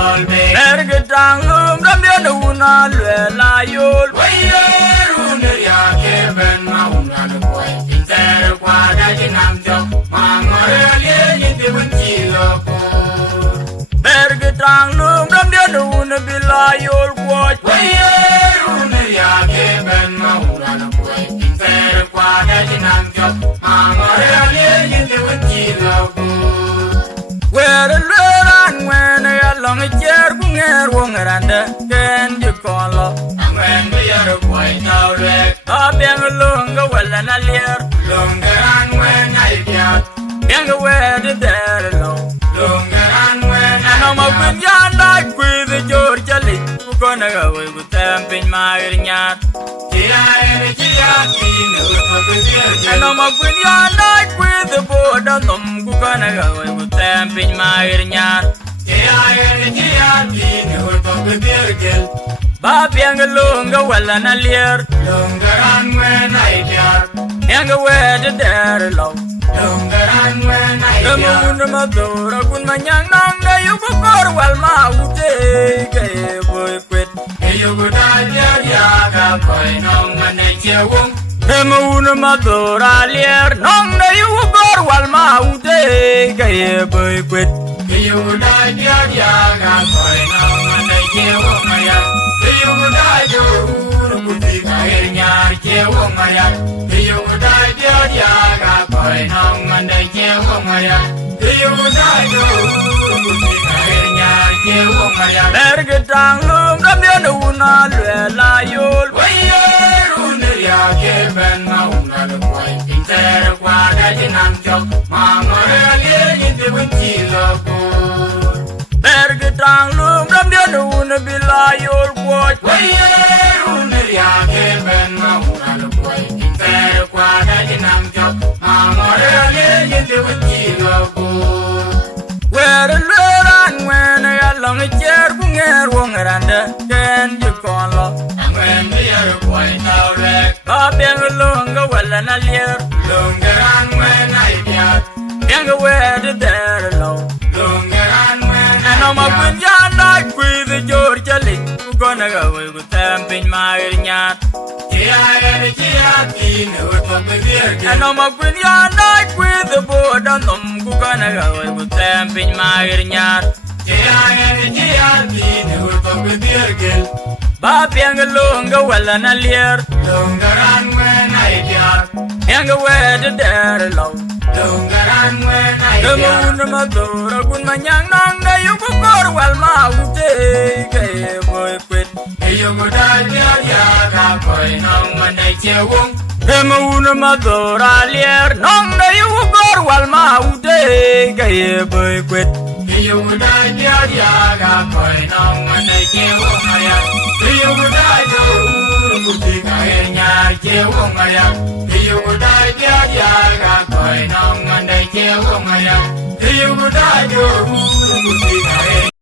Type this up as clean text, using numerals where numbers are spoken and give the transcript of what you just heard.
Ergetang ramya una lela yol. Wayeruna ya keben mauna loy. Inter kwada jinam jok mangore ye de bunchilo ko. Ergetang ramya una bila yol kwaj. Wayeruna ya keben mauna loy. Inter kwada jinam jok mangore ye de bunchilo ko. Where leran when I long a chair kunger wongeranda can you call up? When we are quite out there, A bang longer well and a lear. longer and when I get, Young away the there alone. longer and when And I'm a good young like with the Georgia Lee. We're gonna go away with them in my yard. And I'm a good young like with the border. We're gonna go away with them in my yard. Baby, young longer well and a lear. Longer and when I get, Young away the there alone. longer and when I The get. moon, the mother, good man, young, you go for well, my would take a boy quit. You could die, Yaga, going on when I cheer won't. The moon, the mother, alier, none, you go for well, my would take a boy quit. You would die, Yaga, going on when I cheer won't. You would die, you would be going on, cheer won't. You would die, Yaga, going on when I cheer won't. You would die, you would be going on, cheer won't. Ergetang, Ramya, una, la yol. Wayeruna ya keben mauna loy. Inter kwada jinam jok mangore ye de bunchilo ko. Ergetang, Ramya, una, bila yol, watch. Wayeruna ya keben mauna loy. Inter kwada jinam jok mangore ye de bunchilo ko. Where the leran when I long a chair kunger wongeranda can you call up? When we are quite out there, Baby, longer well and a lear. longer and when I get, Young away the there alone. longer and when And I'm a I good young like with the Georgia Lee. We're gonna go away with them in my yard. And I'm a good young like with the border. We're gonna go away with them in my yard. Baby, longer well and a lear. Young away the there alone. The moon, the mother, good man, young, you go for well, my would take a boy quit. The moon, the mother, alier, none, you go for well, my would take a boy quit. You would die, Yaga, going on when I came home. You would die, you would be going on. You would die, Yaga, going on when I came home. You would die,